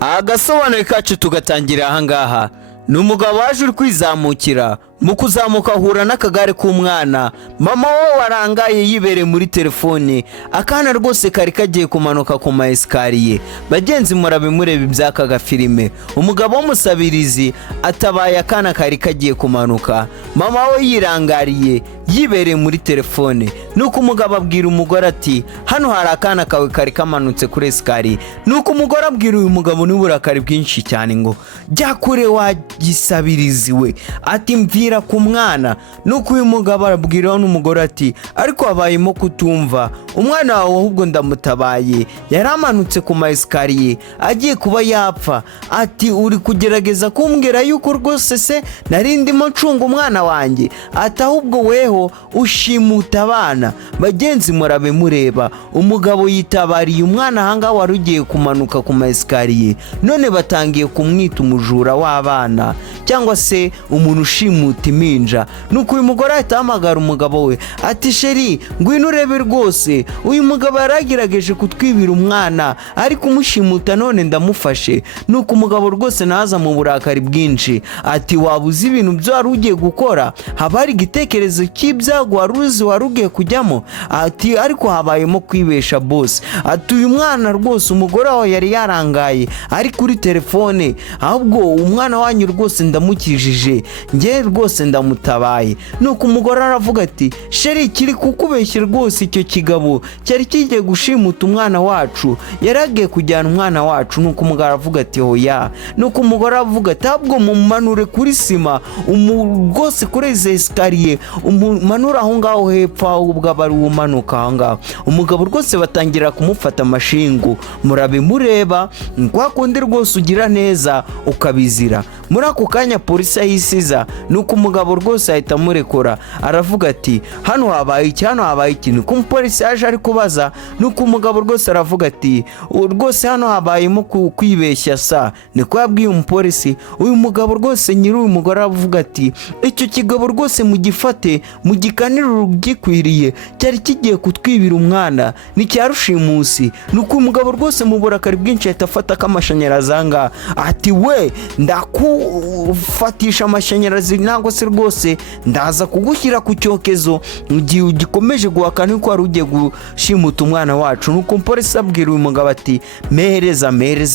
Agasobanuye kacu tugatangira ahangaha. Ni umugabo waje uri kwizamukira, mu kuzamuka ahura n'akagare k'umwana. Mama we warangaye yibereye muri telefone. Akana rwose kari kagiye kumanuka ku ma esikariye. Bagenzi murabe mureba ibyaka gafilime. Umugabo w'umusabirizi atabaye akana kari kagiye kumanuka. Mama we yirangariye yibereye muri telefone. Nuko umugabo abwira umugore ati, hano hari akana kawe kari kamanutse kuri esikariye. Nuko umugore abwira uyu mugabo n'uburakari bwinshi cyane ngo, jya kure wa gisabirizi we, ati mvira ku mwana. Nuko uyu mugabo arabwira n'umugore ati, ariko habayemo kutumva, umwana wawe ahubwo ndamutabaye, yaramanutse ku ma esikariye agiye kuba yapfa. Ati uri kugerageza kumbwira yuko rwose se nari ndimo ncunga umwana wanjye? Ati ahubwo weho ushimuta abana. Bagenzi murabe mureba, umugabo yitabariye umwana ahangaha wari ugiye kumanuka ku ma esikariye, none batangiye kumwita umujura w'abana cyangwa se umuntu ushimuta iminja. Nuko uyu mugore ahita ahamagara umugabo we ati, sheri ngwino urebe rwose uyu mugabo yaragerageje kutwibira umwana ari kumushimuta, none ndamufashe. Nuko umugabo rwose naza mu burakari bwinshi ati, wabuze ibintu byo wari ugiye gukora? Haba hari igitekerezo cy'ibyago wari uzi wari ugiye kujyamo? Ati ariko habayemo kwibesha boss. Ati uyu mwana rwose umugore wawe yari yarangaye ari kuri telefone, ahubwo umwana wanyu rwose ndamukijije, nge rwose ndamutabaye. Nuko umugore aravuga ati, sheri kiri kukubeshya rwose, icyo kigabo cyari kigiye gushimuta umwana wacu, yaragiye kujyana umwana wacu. Nuko umugore aravuga ati hoya. Nuko umugore aravuga ati, ahubwo mumanure kuri sima rwose kuri izi esikariye, umanura aho ngaho hepfo ahubwo aba ari umanuka aho ngaho. Umugabo rwose batangira kumufata amashingu. Murabe mureba kwa kundi rwose ugira neza ukabizira. Muri ako kanya polisi ayisiza. Nuko umugabo rwose ahita amurekura, aravuga ati, hano habaye iki, hano habaye iki? Nuko umupolisi yaje ari kubaza. Nuko umugabo rwose aravuga ati, rwose hano habayemo kwibeshya sa. Niko yabwiye umupolisi. Uyu mugabo rwose nyiri uyu mugore aravuga ati, icyo kigabo rwose mugifate mugikanira urugikwiriye, cyari kigiye kutwibira umwana, ni cya rushimusi. Nuko umugabo rwose mu burakari bwinshi ahita afata kamashanyarazi anga ati, we ndakufatisha amashanyarazi ntabwo se rwose ndaza kugushyira ku cyokezo igihe ugikomeje guhakana ko wari ugiye gushimuta umwana wacu. Nuko umupolisi abwira uyu mugabo ati, mehereza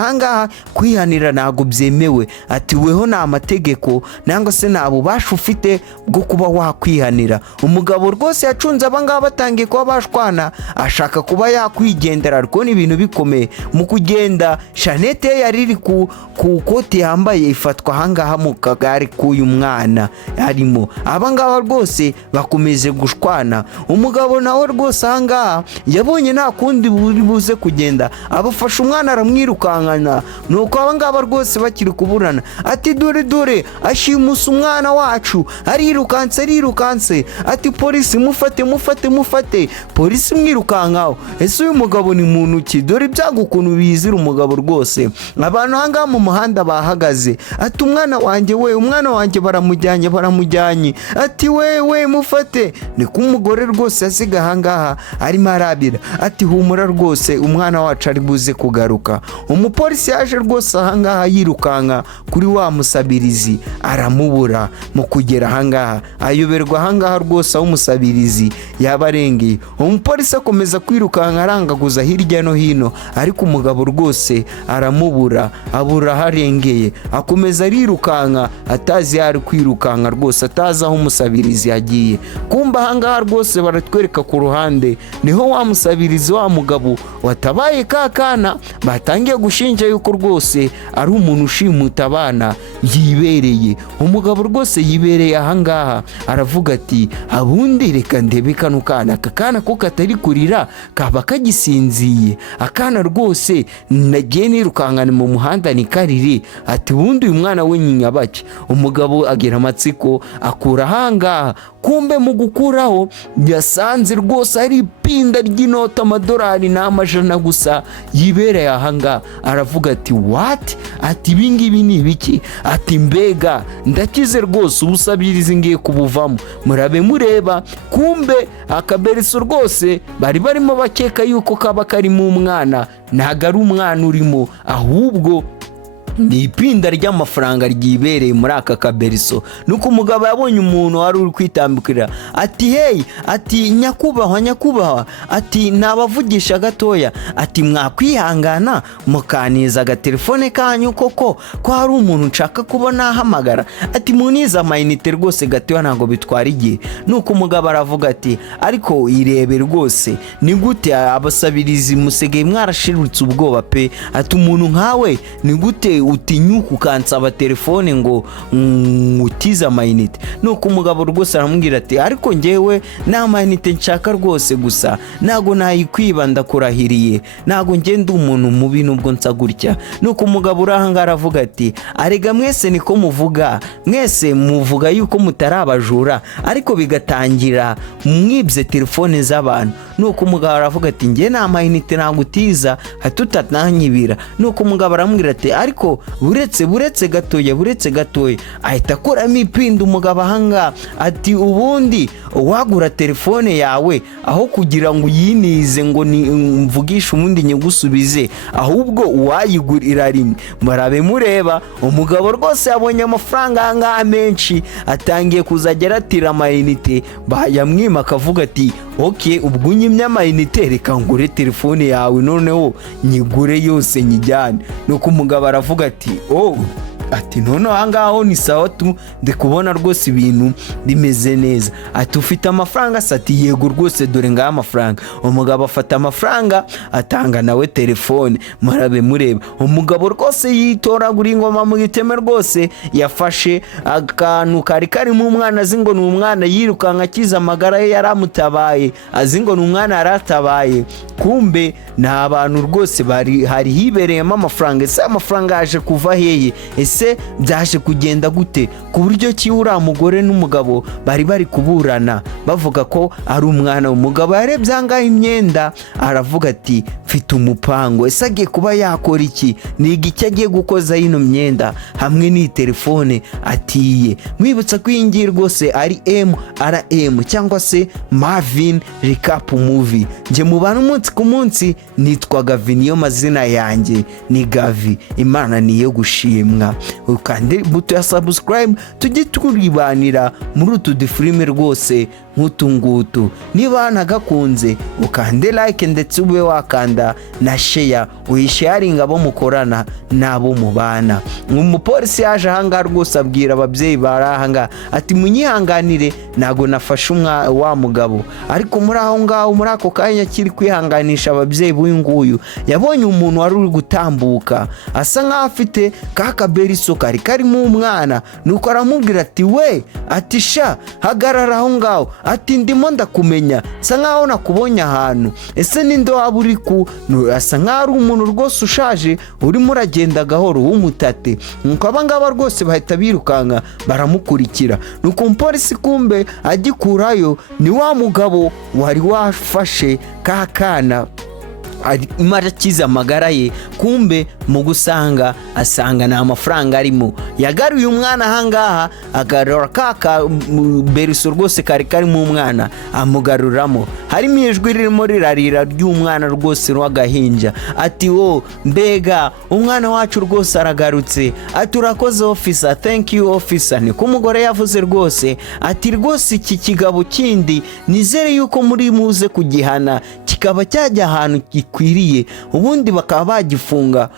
ahangaha, kwihanira ntabwo byemewe. Ati weho ni amategeko nangwa se nta bubasha ufite bwo kuba wakwihanira. Umugabo rwose yacunze abangaba batangiye kuba bashwana, ashaka kuba yakwigendera, ariko ni ibintu bikomeye. Mu kugenda Shanete yari iri ku koti yambaye ifatwa ahangaha mu kagare k'uyu mwana arimo. Abangaba rwose bakomeze gushwana. Umugabo nawe rwose ahangaha yabonye nta kundi buri buze kugenda, abafasha umwana aramwirukankana. Nuko abangaba rwose bakiri kuburana ati, dore ashimusa umwana wacu, arirukanse. Ati polisi mufate. Polisi mwirukankaho. Ese uyu mugabo ni muntu ki? Dore ibyago ukuntu bizira umugabo rwose. Abantu ahangaha mu muhanda bahagaze. Ati umwana wanjye baramujyanye. Ati we mufate. Niko umugore rwose asiga ahangaha arimo arabira. Ati humura rwose umwana wacu ari buze kugaruka. Umupolisi yaje rwose ahangaha yirukanka kuri wa musabirizi aramubura. Mu kugera ahangaha ayoberwa ahangaha rwose aho umusabirizi yabarengeye. Umupolisi akomeza kwirukanka arangaguza hirya no hino, ariko umugabo rwose aramubura, abura harengeye. Akomeza arirukanka atazi yari kwirukanka rwose, atazi aho umusabirizi yagiye. Kumba ahangaha rwose baratwereka ku ruhande niho wa musabirizi wa mugabo watabaye kakana batangiye gushinja yuko rwose ari umuntu ushimuta abana yibereye. Umugabo rwose yibereye ahangaha aravuga ati, abundi reka ndebe kano kana, aka kana ko katari kurira kaba kagisinziye, akana rwose nagiye nirukankana mu muhanda ni karire. Ati ubundi uyu mwana we nyinya bake. Umugabo agira amatsiko akura ahangaha. Kumbe mu gukuraho yasanze rwose ari ipinda ry'inota amadolari n'amajana gusa yibereye ahangaha. Aravuga ati what? Ati ibingibi ni ibiki? Ati mbega ndakize rwose, ubusabirizi ngiye kubuvamo. Murabe mureba, kumbe akaberiso rwose bari barimo bakeka yuko kaba karimo umwana, ntago ari umwana urimo, ahubwo ni ipinda ry'amafaranga ryibereye muri aka kaberiso. Nuko umugabo yabonye umuntu wari uri kwitambukira ati hey, ati nyakubahwa, ati nabavugisha gatoya, ati mwakwihangana mukaniza agatelefone kanyu koko ko hari umuntu nshaka kubona ahamagara, ati muniza amayinite rwose gatoya ntago bitwara igihe. Nuko umugabo aravuga ati ariko irebe rwose ni gute abasabirizi musigaye mwarashirutse ubwoba pe, ati umuntu nkawe ni gute utinyuka ukansaba telefone ngo utiza amayinite. Nuko umugabo rwose aramubwira ati ariko njyewe nta mayinite nshaka rwose, gusa ntago nayikwiba ndakurahiriye, ntago ngenda umuntu mubi nubwo nsa gutya. Nuko umugabo urahanga aravuga ati arega mwese niko muvuga, mwese muvuga yuko mutarabajura ariko bigatangira mwibye telefone z'abantu. Nuko umugabo aravuga ati njye nta mayinite nagutiza hatutatanyibira. Nuko umugabo aramubwira ati ariko buretse gatoya ahita akuramo ipinda umugabo ahanga ati ubundi wagura telefone yawe aho kugira ngo uyinize ngo ni mvugisha umundi nyigusubize, ahubwo uwayigurira rimwe. Murabe mureba umugabo rwose yabonye amafaranga ahanga menshi, atangiye kuzagera atira amayinite, bayamwima akavuga ati okay, ubwo unyimye amayinite reka ngure telefone yawe noneho nyigure yose nyijyane. Nuko umugabo aravuga ati ati none ahangaho ni sawa tu, ndikubona rwose ibintu bimeze neza, ati ufite amafaranga? Ati yego rwose dore ngaha amafaranga. Umugabo afata amafaranga atanga nawe telefone. Murabe mureba umugabo rwose yitoragura ingoma mu giteme, rwose yafashe akantu kari karimo umwana, azi ngo ni umwana, yirukanka akiza amagara ye yaramutabaye, azi ngo ni umwana yaratabaye, kumbe ni abantu rwose hari hibereyemo amafaranga. Ese amafaranga yaje kuva heye? Ese byaje kugenda gute ku buryo ki uriya mugore n'umugabo bari kuburana bavuga ko ari umwana? Umugabo yarebye angaha imyenda aravuga ati mfite umupango. Ese agiye kuba yakora iki? Ni iki agiye gukoza ino myenda hamwe ni telefone atiye? Mwibutsa ko iyi ngiyi rwose ari MRM cyangwa se Marvin Recap Movie. Nje mubana umunsi ku munsi, nitwa Gavi, niyo mazina yanjye ni Gavi. Imana niyo gushimwa. Ukande buto ya subscribe tujye turibanira muri utu difilime rwose nk'utu ngutu. Niba nagakunze ukande like ndetse ube wakanda na share, uyisharinga abo mukorana nabo mubana. Umupolisi yaje ahanga rwose abwira ababyeyi barahanga ati munyihanganire nago nafashe wa mugabo, ariko muri aho ngaho muri ako kanya kiri kwihanganisha ababyeyi b'uyu nguyu yabonye umuntu wari uri gutambuka asa nkaho afite kakaberiso kari karimo umwana. Nuko aramubwira ati we, ati sha hagarara aho ngaho, ati ndimo ndakumenya, sa nkaho nakubonye ahantu. Ese ninde waba uri asa nkaho ari umuntu rwose ushaje urimo uragenda gahoro w'umutate. Nuko abangaba rwose bahita birukanka baramukurikira. Nuko umupolisi kumbe agikurayo ni wa mugabo wari wafashe kakana imara kiza amagara ye, kumbe mu gusanga asanga na amafaranga arimo. Yagaruye umwana ahangaha agarura kaka beriso rwose kari karimo umwana amugaruramo, harimo ijwi ririmo rirarira ry'umwana rwose rw'agahinja ati mbega umwana wacu rwose aragarutse, ati urakoze officer, thank you officer. Niko umugore yavuze rwose ati rwose iki kigabo kindi nizere yuko muri muze kugihana kikaba cyajya ahantu gikwiriye, ubundi bakaba bagifunga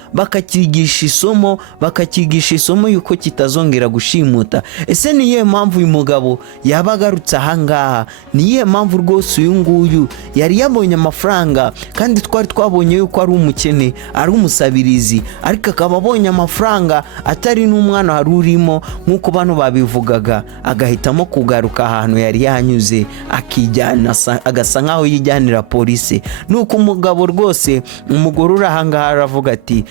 bakakigisha isomo yuko kitazongera gushimuta. Ese niye mpamvu uyu mugabo yabagarutse ahangaha? Niye mpamvu rwose uyu nguyu yari yabonye amafaranga kandi twari twabonye yuko ari umukene, ari umusabirizi, ariko akaba abonye amafaranga atari n'umwana wari urimo nk'uko bano babivugaga, agahitamo kugaruka ahantu yari yanyuze akijyana, agasa nkaho yijyanira polisi. Nuko umugabo rwose umugore urahangaha aravuga ati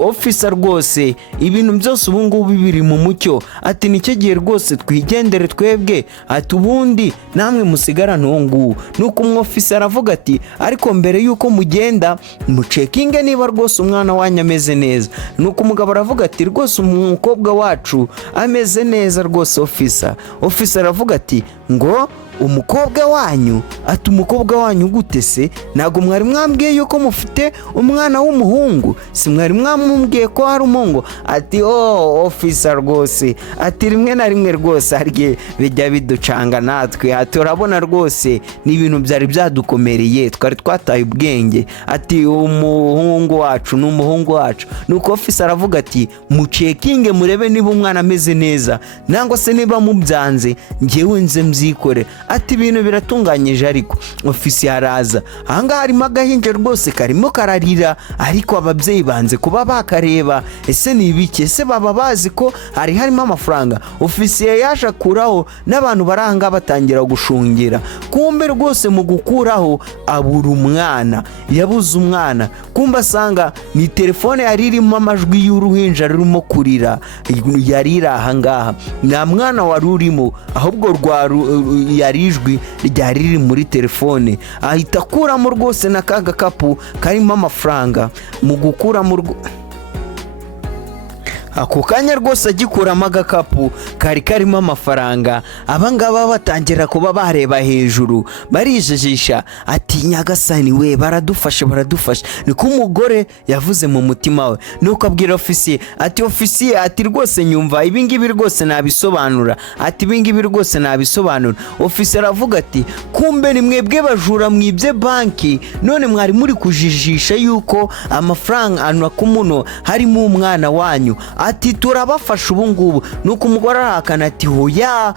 officer rwose ibintu byose ubu ngubu biri mu mucyo, ati nicyo gihe rwose twigendere twebwe, ati ubundi namwe musigarane uwo nguwo. Nuko umwofficer aravuga ati ariko mbere yuko mugenda mucekinge niba rwose umwana wanyu ameze neza. Nuko umugabo aravuga ati rwose umukobwa wacu ameze neza rwose officer. Officer aravuga ati ngo umukobwa wanyu. Ati umukobwa wanyu gute se? Ntago mwari mwambwiye yuko mufite umwana w'umuhungu? Si mwari mwamubwiye ko hari umuhungu? Ati officer rwose, ati rimwe na rimwe rwose harye bijya biducanga natwe, ati urabona rwose ni ibintu byari byadukomereye, twari twataye ubwenge. Ati umuhungu wacu n'umuhungu wacu. Nuko officer aravuga ati mucekinge murebe niba umwana ameze neza, nangwa se niba mubyanze ngewe nze mzikore. Ati ibintu biratunganyije. Ariko ofisi haraza, ahangaha harimo agahinja rwose karimo kararira, ariko ababyeyi banze kuba bakareba. Ese ni ibiki? Ese baba bazi ko harimo amafaranga? Ofisiye yaje akuraho n'abantu baranga batangira gushungera. Kumbe rwose mu gukuraho abura umwana, yabuze umwana. Kumba asanga ni telefone yari irimo amajwi y'uruhinja rurimo kurira, yarira ahangaha nta mwana wari urimo, ahubwo yari ijwi ryari riri muri telefone. Ahita akuramo rwose n'akaga kapu karimo amafaranga. Mu gukuramo ako kanya rwose agikuramo agakapu kari karimo amafaranga, abangaba batangira kuba bareba hejuru barijijisha. Ati nyagasani we, baradufasha. Niko umugore yavuze mu mutima we. Nuko abwira ofisiye ati ofisiye, ati rwose nyumva ibingibi rwose nabisobanura. Ati ibingibi rwose nabisobanura. Ofisiye aravuga ati kumbe ni mwebwe bajura mwibye banki, none mwari muri kujijisha yuko amafaranga anakumuno harimo umwana wanyu. Ati turabafasha ubu ngubu. Nuko umugore arahakana ati hoya,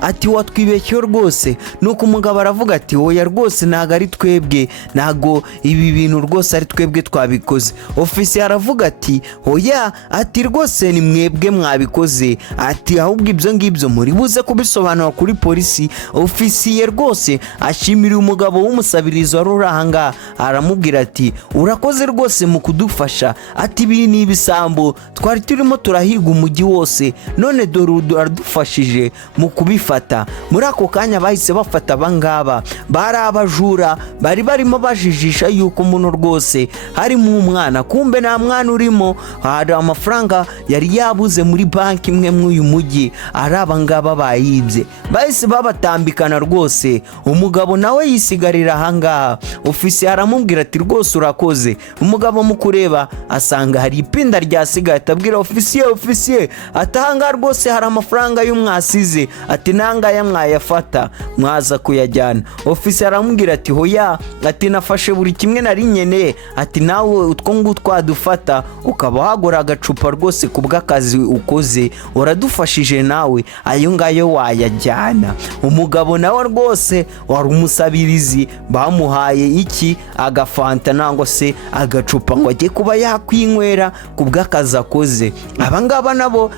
ati watwibeshye rwose. Nuko umugabo aravuga ati hoya rwose ntago ari twebwe, ntago ibi bintu rwose ari twebwe twabikoze. Ofisiye aravuga ati hoya, ati rwose ni mwebwe mwabikoze. Ati ahubwo ibyo ngibyo muri buze kubisobanura kuri polisi. Ofisiye rwose ashimira umugabo w'umusabirizi wari urahanga, aramubwira ati urakoze rwose mu kudufasha. Ati ibi ni ibisambo twari turimo turahiga umujyi wose, none dore aradufashije mu kubifata. Muri ako kanya bahise bafata abangaba, bari abajura bari barimo bajijisha yuko umuntu rwose harimo umwana. Kumbe nta mwana urimo, hari amafaranga yari yabuze muri banki imwe mw'uyu mujyi, ari abangaba bayibye. Bahise babatambikana rwose. Umugabo nawe yisigarira ahangaha. Ofisiye aramubwira ati rwose urakoze. Umugabo mu kureba asanga hari ipinda ryasigaye, atabwira ofisiye atanga rwose hari amafaranga y'umwasize. Ati nangaya mwayafata mwaza kuyajyana. Ofisiye aramubwira ati hoya, ati nafashe buri kimwe nari nkeneye. Ati nawe utwo ngutwo adufata ukaba wagura agacupa rwose kubw'akazi ukoze, uradufashije nawe ayo ngayo wayajyana. Umugabo nawe rwose wari umusabirizi, bamuhaye iki agafanta nangwa se agacupa ngo ajye kuba yakwinywera kubw'akazi akoze. Abangaba nabo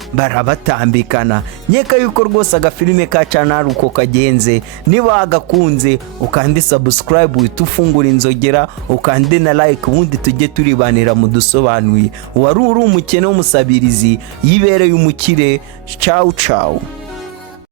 barabatambikana. Nyeka yuko rwose agafilime ka channel uko kagenze. Niba agakunze ukande subscribe, utufungura inzogera, ukande na like, ubundi tujye turibanira mu dusobanuye. Wari uri umukene w'umusabirizi yibereye umukire. Ciao.